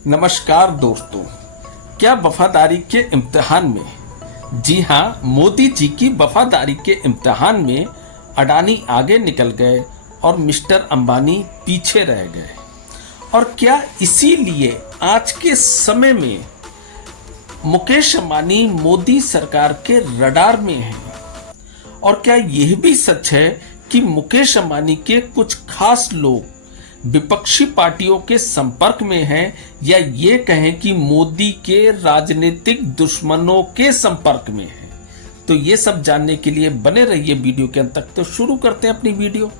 नमस्कार दोस्तों, क्या वफादारी के इम्तिहान में, जी हाँ, मोदी जी की वफादारी के इम्तिहान में अडानी आगे निकल गए और मिस्टर अंबानी पीछे रह गए। और क्या इसीलिए आज के समय में मुकेश अंबानी मोदी सरकार के रडार में हैं? और क्या यह भी सच है कि मुकेश अंबानी के कुछ खास लोग विपक्षी पार्टियों के संपर्क में हैं, या ये कहें कि मोदी के राजनीतिक दुश्मनों के संपर्क में हैं? तो ये सब जानने के लिए बने रहिए वीडियो के अंत तक। तो शुरू करते हैं अपनी वीडियो।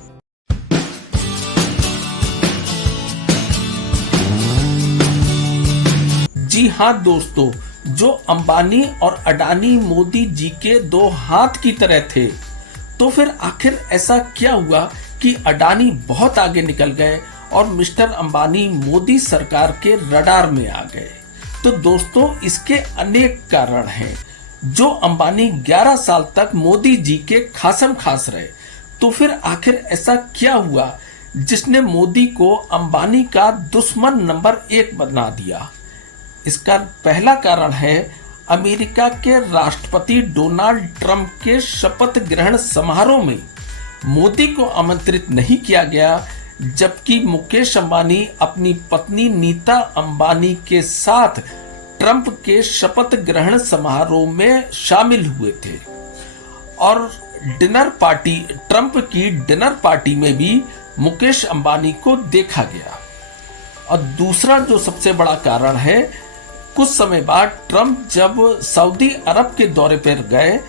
जी हाँ दोस्तों, जो अंबानी और अडानी मोदी जी के दो हाथ की तरह थे, तो फिर आखिर ऐसा क्या हुआ कि अडानी बहुत आगे निकल गए और मिस्टर अंबानी मोदी सरकार के रडार में आ गए? तो दोस्तों, इसके अनेक कारण हैं। जो अंबानी 11 साल तक मोदी जी के खासम खास रहे, तो फिर आखिर ऐसा क्या हुआ जिसने मोदी को अंबानी का दुश्मन नंबर 1 बना दिया? इसका पहला कारण है अमेरिका के राष्ट्रपति डोनाल्ड ट्रंप के शपथ ग्रहण समारोह में मोदी को आमंत्रित नहीं किया गया, जबकि मुकेश अंबानी अपनी पत्नी नीता अंबानी के साथ ट्रंप के शपथ ग्रहण समारोह में शामिल हुए थे। और ट्रंप की डिनर पार्टी में भी मुकेश अंबानी को देखा गया। और दूसरा जो सबसे बड़ा कारण है, कुछ समय बाद ट्रंप जब सऊदी अरब के दौरे पर गए,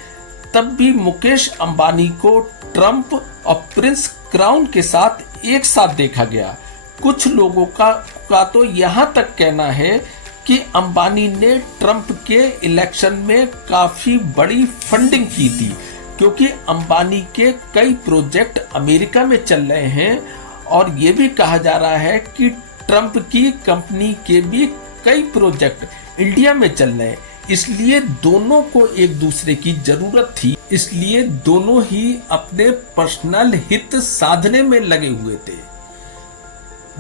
तब भी मुकेश अंबानी को ट्रंप और प्रिंस क्राउन के साथ एक साथ देखा गया। कुछ लोगों का तो यहाँ तक कहना है कि अंबानी ने ट्रंप के इलेक्शन में काफी बड़ी फंडिंग की थी, क्योंकि अंबानी के कई प्रोजेक्ट अमेरिका में चल रहे हैं और ये भी कहा जा रहा है कि ट्रंप की कंपनी के भी कई प्रोजेक्ट इंडिया में चल रहे हैं। इसलिए दोनों को एक दूसरे की जरूरत थी, इसलिए दोनों ही अपने पर्सनल हित साधने में लगे हुए थे,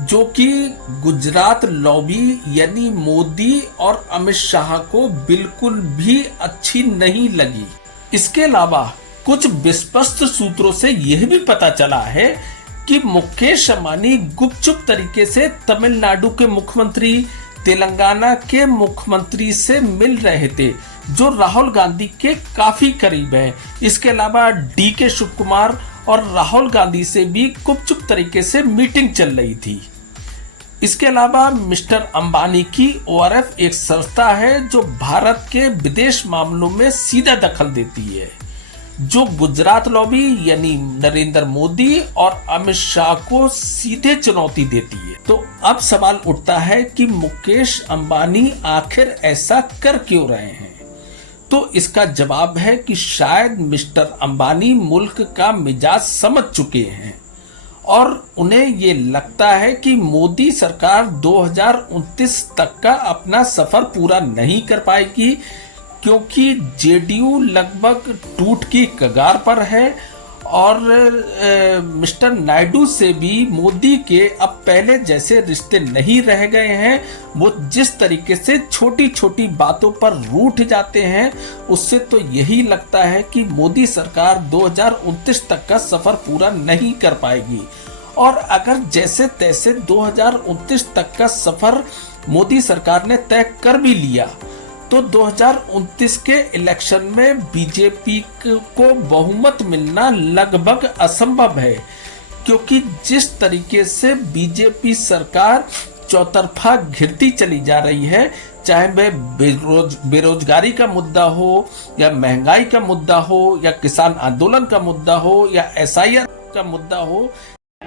जो कि गुजरात लॉबी यानी मोदी और अमित शाह को बिल्कुल भी अच्छी नहीं लगी। इसके अलावा कुछ विश्वस्त सूत्रों से यह भी पता चला है कि मुकेश अंबानी गुपचुप तरीके से तमिलनाडु के मुख्यमंत्री, तेलंगाना के मुख्यमंत्री से मिल रहे थे, जो राहुल गांधी के काफी करीब है। इसके अलावा डीके शिव कुमार और राहुल गांधी से भी गुपचुप तरीके से मीटिंग चल रही थी। इसके अलावा मिस्टर अंबानी की ORF एक संस्था है जो भारत के विदेश मामलों में सीधा दखल देती है, जो गुजरात लॉबी यानी नरेंद्र मोदी और अमित शाह को सीधे चुनौती देती है। तो अब सवाल उठता है कि मुकेश अंबानी आखिर ऐसा कर क्यों रहे हैं? तो इसका जवाब है कि शायद मिस्टर अंबानी मुल्क का मिजाज समझ चुके हैं और उन्हें ये लगता है कि मोदी सरकार 2029 तक का अपना सफर पूरा नहीं कर पाएगी, क्योंकि जेडीयू लगभग टूट की कगार पर है और मिस्टर नायडू से भी मोदी के अब पहले जैसे रिश्ते नहीं रह गए हैं। वो जिस तरीके से छोटी छोटी बातों पर रूठ जाते हैं, उससे तो यही लगता है कि मोदी सरकार 2029 तक का सफर पूरा नहीं कर पाएगी। और अगर जैसे तैसे 2029 तक का सफर मोदी सरकार ने तय कर भी लिया, तो 2029 के इलेक्शन में बीजेपी को बहुमत मिलना लगभग असंभव है, क्योंकि जिस तरीके से बीजेपी सरकार चौतरफा घिरती चली जा रही है, चाहे वह बेरोजगारी का मुद्दा हो, या महंगाई का मुद्दा हो, या किसान आंदोलन का मुद्दा हो, या SIR का मुद्दा हो।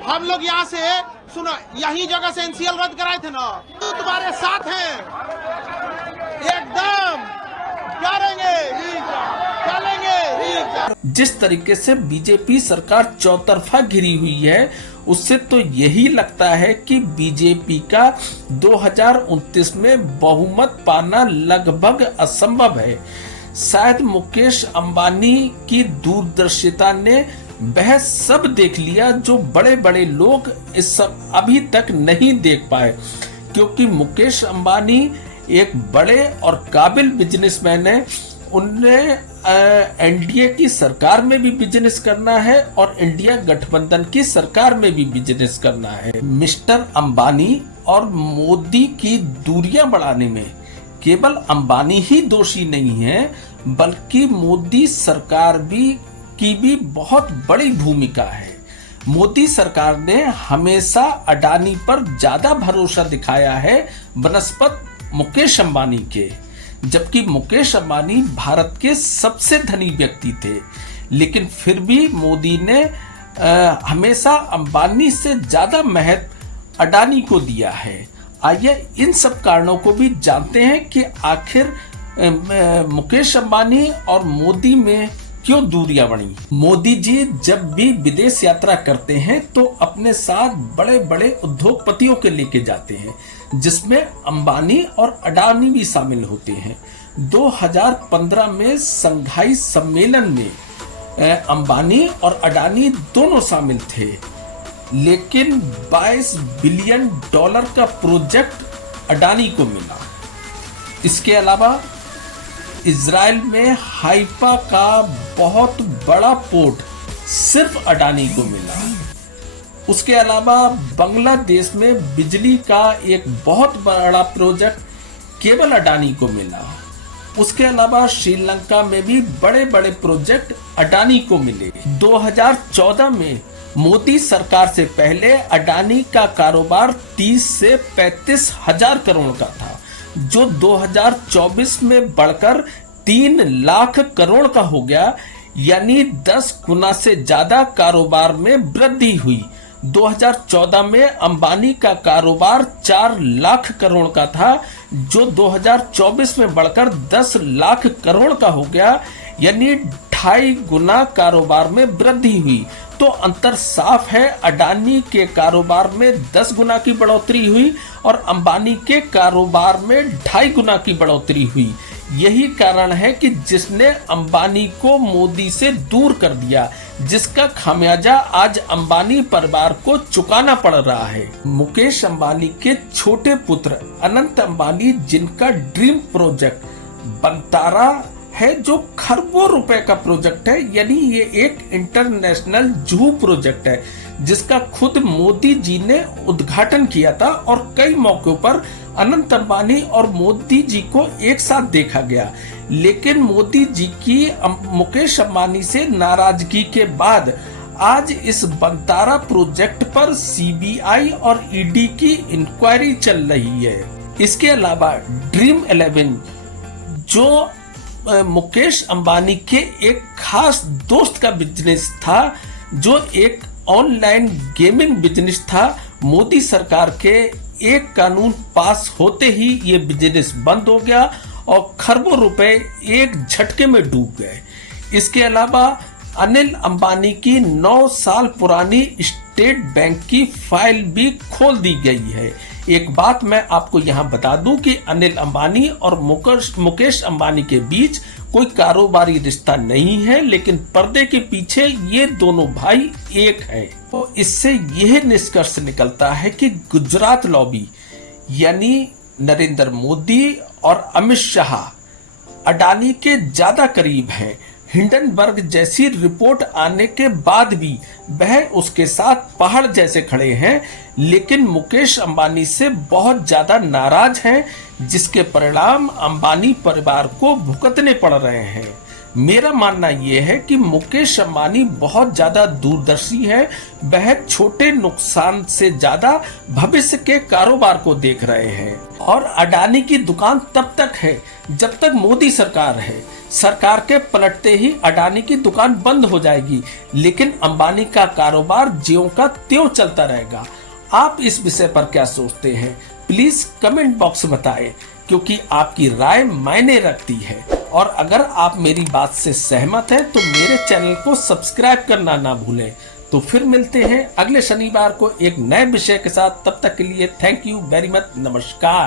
हम लोग यहाँ से सुनो, यही जगह से NCL रद्द कराए थे ना, तो तुम्हारे साथ हैं, एकदम चलेंगे। जिस तरीके से बीजेपी सरकार चौतरफा घिरी हुई है, उससे तो यही लगता है कि बीजेपी का 2029 में बहुमत पाना लगभग असंभव है। शायद मुकेश अंबानी की दूरदर्शिता ने वह सब देख लिया जो बड़े बड़े लोग इस सब अभी तक नहीं देख पाए, क्योंकि मुकेश अंबानी एक बड़े और काबिल बिजनेसमैन है। उन्हें एनडीए की सरकार में भी बिजनेस करना है और इंडिया गठबंधन की सरकार में भी बिजनेस करना है। मिस्टर अंबानी और मोदी की दूरियां बढ़ाने में केवल अंबानी ही दोषी नहीं है, बल्कि मोदी सरकार की भी बहुत बड़ी भूमिका है। मोदी सरकार ने हमेशा अडानी पर ज्यादा भरोसा दिखाया है बनस्पत मुकेश अंबानी के, जबकि मुकेश अंबानी भारत के सबसे धनी व्यक्ति थे। लेकिन फिर भी मोदी ने हमेशा अंबानी से ज्यादा महत्व अडानी को दिया है। आइए इन सब कारणों को भी जानते हैं कि आखिर मुकेश अंबानी और मोदी में क्यों दूरियां बढ़ी। मोदी जी जब भी विदेश यात्रा करते हैं तो अपने साथ बड़े बड़े उद्योगपतियों के लेके जाते हैं, जिसमें अंबानी और अडानी भी शामिल होते हैं। 2015 में संघाई सम्मेलन में अंबानी और अडानी दोनों शामिल थे, लेकिन $22 बिलियन का प्रोजेक्ट अडानी को मिला। इसके अलावा इजराइल में हाइफा का बहुत बड़ा पोर्ट सिर्फ अडानी को मिला। उसके अलावा बांग्लादेश में बिजली का एक बहुत बड़ा प्रोजेक्ट केवल अडानी को मिला। उसके अलावा श्रीलंका में भी बड़े बड़े प्रोजेक्ट अडानी को मिले। 2014 में मोदी सरकार से पहले अडानी का कारोबार 30 से 35 हजार करोड़ का था, जो 2024 में बढ़कर 3 लाख करोड़ का हो गया, यानी 10 गुना से ज्यादा कारोबार में वृद्धि हुई। 2014 में अंबानी का कारोबार 4 लाख करोड़ का था, जो 2024 में बढ़कर 10 लाख करोड़ का हो गया, यानी 2.5 गुना कारोबार में वृद्धि हुई। तो अंतर साफ है, अडानी के कारोबार में 10 गुना की बढ़ोतरी हुई और अंबानी के कारोबार में 2.5 गुना की बढ़ोतरी हुई। यही कारण है कि जिसने अंबानी को मोदी से दूर कर दिया, जिसका खामियाजा आज अंबानी परिवार को चुकाना पड़ रहा है। मुकेश अंबानी के छोटे पुत्र अनंत अंबानी, जिनका ड्रीम प्रोजेक्ट बनतारा है, जो खरबों रुपए का प्रोजेक्ट है, यानी ये एक इंटरनेशनल जू प्रोजेक्ट है, जिसका खुद मोदी जी ने उद्घाटन किया था और कई मौकों पर अनंत अंबानी और मोदी जी को एक साथ देखा गया। लेकिन मोदी जी की मुकेश अंबानी से नाराजगी के बाद आज इस बनतारा प्रोजेक्ट पर सीबीआई और ईडी की इंक्वायरी चल रही है। इसके अलावा ड्रीम 11, जो मुकेश अंबानी के एक खास दोस्त का बिजनेस था, जो एक ऑनलाइन गेमिंग बिजनेस था, मोदी सरकार के एक कानून पास होते ही ये बिजनेस बंद हो गया और खरबों रुपए एक झटके में डूब गए। इसके अलावा अनिल अंबानी की 9 साल पुरानी स्टेट बैंक की फाइल भी खोल दी गई है। एक बात मैं आपको यहाँ बता दूं कि अनिल अंबानी और मुकेश अंबानी के बीच कोई कारोबारी रिश्ता नहीं है, लेकिन पर्दे के पीछे ये दोनों भाई एक हैं। तो इससे यह निष्कर्ष निकलता है कि गुजरात लॉबी यानी नरेंद्र मोदी और अमित शाह अडानी के ज्यादा करीब हैं। हिंडनबर्ग जैसी रिपोर्ट आने के बाद भी वह उसके साथ पहाड़ जैसे खड़े हैं, लेकिन मुकेश अंबानी से बहुत ज्यादा नाराज हैं, जिसके परिणाम अंबानी परिवार को भुगतने पड़ रहे हैं। मेरा मानना यह है कि मुकेश अंबानी बहुत ज्यादा दूरदर्शी है। वह छोटे नुकसान से ज्यादा भविष्य के कारोबार को देख रहे हैं और अडानी की दुकान तब तक है जब तक मोदी सरकार है। सरकार के पलटते ही अडानी की दुकान बंद हो जाएगी, लेकिन अंबानी का कारोबार ज्यों का त्यों चलता रहेगा। आप इस विषय पर क्या सोचते हैं? प्लीज कमेंट बॉक्स में बताएं, क्योंकि आपकी राय मायने रखती है। और अगर आप मेरी बात से सहमत हैं तो मेरे चैनल को सब्सक्राइब करना ना भूलें। तो फिर मिलते हैं अगले शनिवार को एक नए विषय के साथ। तब तक के लिए थैंक यू वेरी मच। नमस्कार।